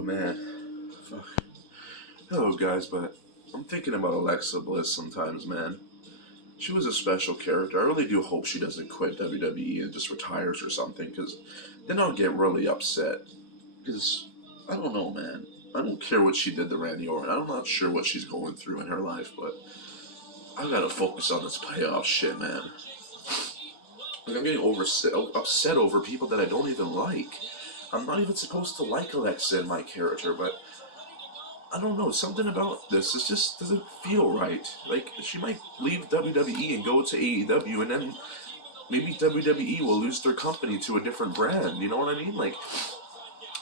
Oh man. Fuck. Hello guys, but I'm thinking about Alexa Bliss sometimes, man. She was a special character. I really do hope she doesn't quit WWE and just retires or something, because then I'll get really upset. Because, I don't know, man. I don't care what she did to Randy Orton. I'm not sure what she's going through in her life, but I gotta focus on this playoff shit, man. Like, I'm getting upset over people that I don't even like. I'm not even supposed to like Alexa and my character, but I don't know, something about this, it just doesn't feel right. Like, she might leave WWE and go to AEW, and then maybe WWE will lose their company to a different brand, you know what I mean? Like,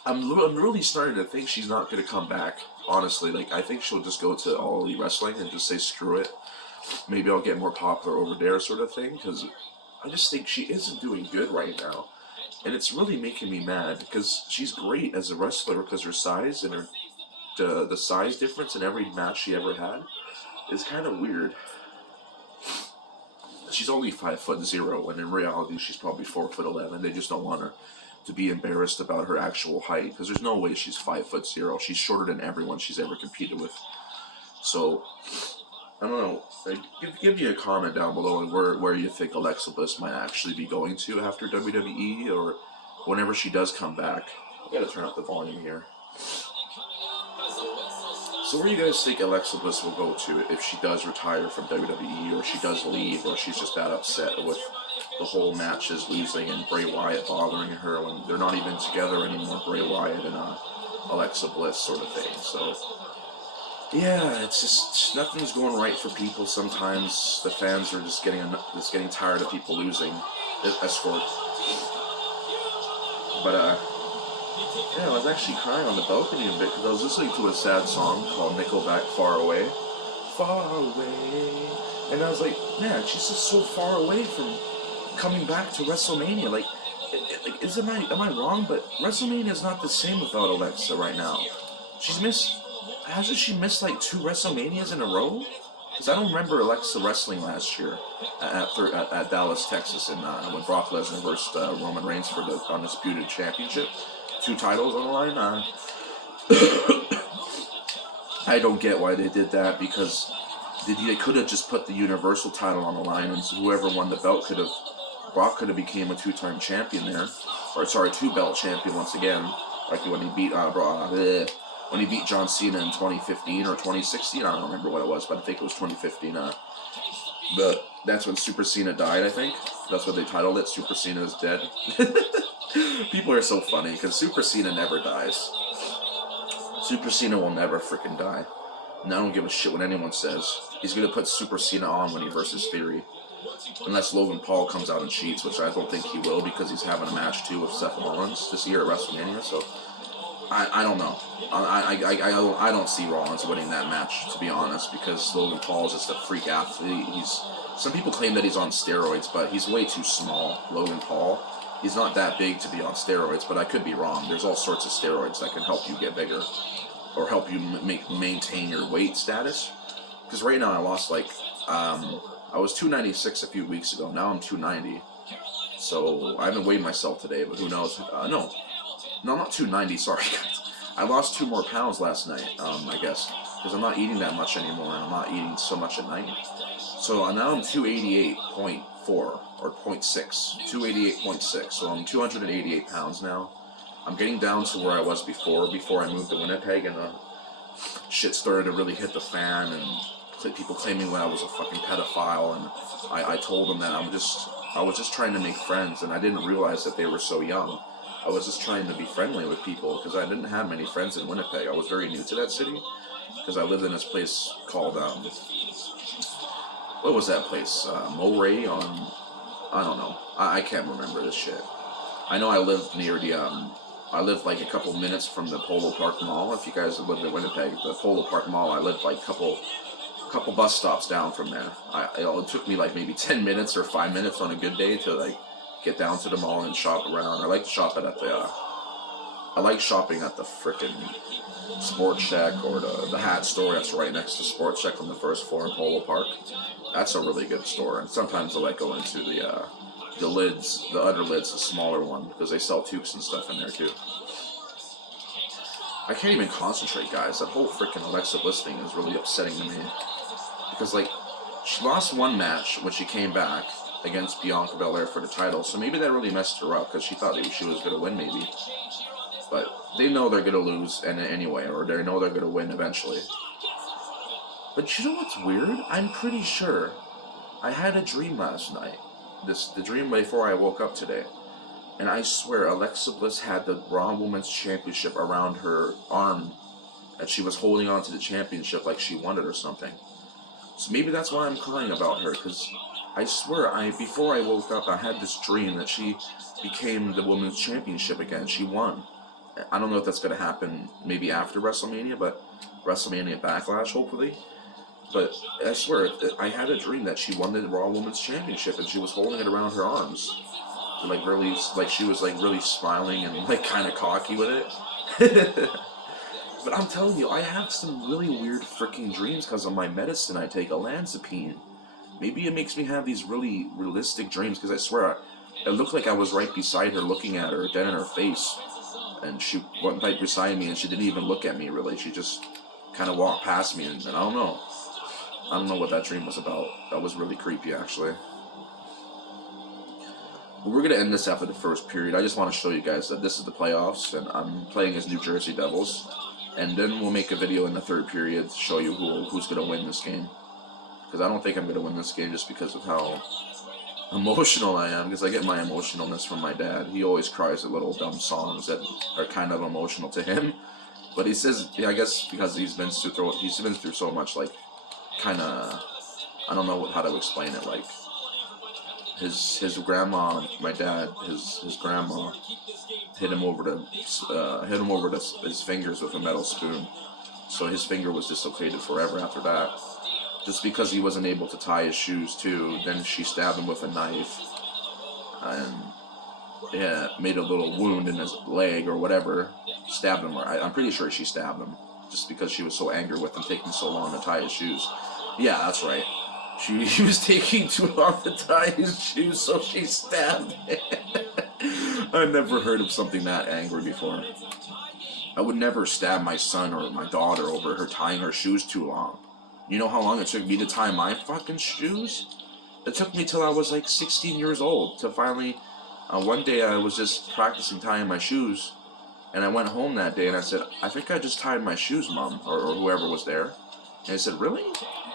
I'm really starting to think she's not going to come back, honestly. Like, I think she'll just go to All Elite Wrestling and just say, screw it. Maybe I'll get more popular over there, sort of thing, because I just think she isn't doing good right now. And it's really making me mad, because she's great as a wrestler, because her size and her the size difference in every match she ever had is kind of weird. She's only 5'0", when in reality she's probably 4'11". They just don't want her to be embarrassed about her actual height, because there's no way she's 5'0". She's shorter than everyone she's ever competed with. So I don't know. Give me a comment down below on where you think Alexa Bliss might actually be going to after WWE, or whenever she does come back. I gotta turn up the volume here. So where do you guys think Alexa Bliss will go to if she does retire from WWE, or she does leave, or she's just that upset with the whole matches losing and Bray Wyatt bothering her when they're not even together anymore, Bray Wyatt and Alexa Bliss sort of thing. So yeah, it's just nothing's going right for people. Sometimes the fans are just getting tired of people losing. Escort. But yeah, I was actually crying on the balcony a bit because I was listening to a sad song called Nickelback, Far Away. Far away. And I was like, man, she's just so far away from coming back to WrestleMania. Like, am I wrong? But WrestleMania is not the same without Alexa right now. Hasn't she missed like 2 WrestleManias in a row? Because I don't remember Alexa wrestling last year at Dallas, Texas, and when Brock Lesnar versed Roman Reigns for the Undisputed Championship. 2 titles on the line. I don't get why they did that, because they could have just put the Universal title on the line, and whoever won the belt Brock could have became a 2-time champion there, or sorry, 2-belt champion once again, like when he beat when he beat John Cena in 2015 or 2016. I don't remember what it was, but I think it was 2015. But that's when Super Cena died. I think that's what they titled it. Super Cena is dead. People are so funny, because Super Cena never dies. Super Cena will never freaking die. And I don't give a shit what anyone says. He's going to put Super Cena on when he versus Theory. Unless Logan Paul comes out and cheats, which I don't think he will, because he's having a match too with Seth Rollins this year at WrestleMania. So I don't know. I don't see Rollins winning that match, to be honest, because Logan Paul is just a freak athlete. Some people claim that he's on steroids, but he's way too small, Logan Paul. He's not that big to be on steroids, but I could be wrong. There's all sorts of steroids that can help you get bigger, or help you maintain your weight status. Because right now I lost I was 296 a few weeks ago. Now I'm 290. So I haven't weighed myself today, but who knows? No, not 290. Sorry, guys. I lost 2 more pounds last night. I guess because I'm not eating that much anymore, and I'm not eating so much at night. So now I'm 288.4 or 0.6, 288.6. So I'm 288 pounds now. I'm getting down to where I was before I moved to Winnipeg, and shit started to really hit the fan, and people claiming that I was a fucking pedophile, and I told them that I was just trying to make friends, and I didn't realize that they were so young. I was just trying to be friendly with people, because I didn't have many friends in Winnipeg. I was very new to that city, because I lived in this place called, what was that place? Moray on, I don't know. I can't remember this shit. I know I lived near I lived like a couple minutes from the Polo Park Mall. If you guys lived in Winnipeg, the Polo Park Mall, I lived like a couple bus stops down from there. It took me like maybe 10 minutes or 5 minutes on a good day to like get down to the mall and shop around. I like to shop I like shopping at the frickin' Sports Shack, or the hat store that's right next to Sports Shack on the first floor in Polo Park. That's a really good store, and sometimes I like going to the other lids, the smaller one, because they sell toques and stuff in there too. I can't even concentrate, guys. That whole freaking Alexa Bliss thing is really upsetting to me. Because, like, she lost one match when she came back against Bianca Belair for the title, so maybe that really messed her up because she thought maybe she was going to win, maybe. But they know they're going to lose anyway, or they know they're going to win eventually. But you know what's weird? I'm pretty sure I had a dream last night. The dream before I woke up today. And I swear Alexa Bliss had the Raw Women's Championship around her arm, and she was holding on to the championship like she won it or something. So maybe that's why I'm crying about her, because I swear before I woke up I had this dream that she became the Women's Championship again. She won. I don't know if that's going to happen maybe after WrestleMania, but WrestleMania Backlash, hopefully. But I swear, I had a dream that she won the Raw Women's Championship and she was holding it around her arms. Like really, like she was like really smiling and like kind of cocky with it. But I'm telling you, I have some really weird freaking dreams because of my medicine I take, olanzapine. Maybe it makes me have these really realistic dreams because I swear, it looked like I was right beside her looking at her, dead in her face. And she went right beside me and she didn't even look at me really. She just kind of walked past me and I don't know. I don't know what that dream was about. That was really creepy actually. We're going to end this after the first period. I just want to show you guys that this is the playoffs, and I'm playing as New Jersey Devils. And then we'll make a video in the third period to show you who's going to win this game. Because I don't think I'm going to win this game just because of how emotional I am. Because I get my emotionalness from my dad. He always cries at little dumb songs that are kind of emotional to him. But he says, yeah, I guess because he's been through so much, like, kind of, I don't know how to explain it, like, his grandma, my dad, his grandma hit him over his fingers with a metal spoon, so his finger was dislocated forever after that. Just because he wasn't able to tie his shoes too, then she stabbed him with a knife, and yeah, made a little wound in his leg or whatever. Stabbed him, or I'm pretty sure she stabbed him, just because she was so angry with him taking so long to tie his shoes. Yeah, that's right. He was taking too long to tie his shoes, so she stabbed him. I've never heard of something that angry before. I would never stab my son or my daughter over her tying her shoes too long. You know how long it took me to tie my fucking shoes? It took me till I was like 16 years old to finally... one day I was just practicing tying my shoes, and I went home that day and I said, I think I just tied my shoes, Mom, or whoever was there. And he said, really?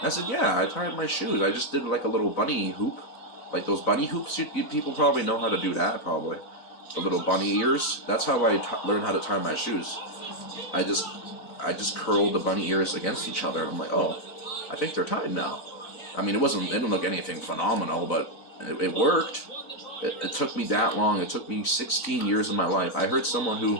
I said, yeah, I tied my shoes. I just did like a little bunny hoop. Like those bunny hoops, people probably know how to do that, probably. The little bunny ears. That's how I learned how to tie my shoes. I just curled the bunny ears against each other. And I'm like, oh, I think they're tied now. I mean, it didn't look anything phenomenal, but it worked. It took me that long. It took me 16 years of my life. I heard someone who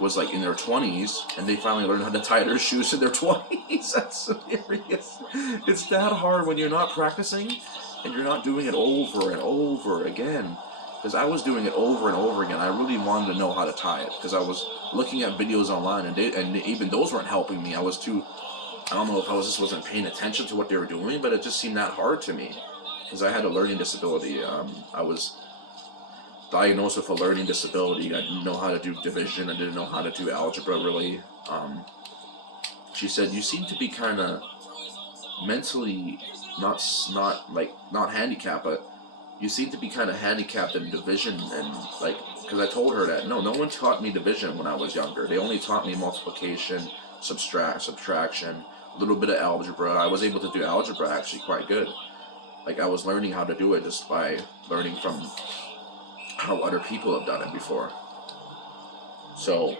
was like in their 20s, and they finally learned how to tie their shoes in their 20s. That's hilarious. It's that hard when you're not practicing, and you're not doing it over and over again. Because I was doing it over and over again. I really wanted to know how to tie it, because I was looking at videos online, and even those weren't helping me. I don't know if I wasn't paying attention to what they were doing, but it just seemed that hard to me. Because I had a learning disability. I was diagnosed with a learning disability. I didn't know how to do division. I didn't know how to do algebra, really. She said, you seem to be kind of mentally not handicapped, but you seem to be kind of handicapped in division, and like, because I told her that no one taught me division when I was younger. They only taught me multiplication, subtraction, a little bit of algebra. I was able to do algebra actually quite good. Like, I was learning how to do it just by learning from how other people have done it before. So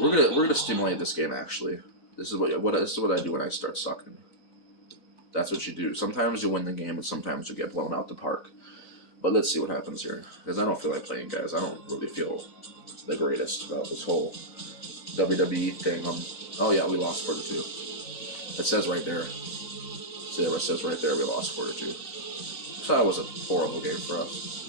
we're gonna stimulate this game. Actually, this is what I do when I start sucking. That's what you do. Sometimes you win the game, and sometimes you get blown out the park. But let's see what happens here, because I don't feel like playing, guys. I don't really feel the greatest about this whole WWE thing. Oh yeah, we lost 4-2. It says right there. See, it says right there we lost 4-2. So that was a horrible game for us.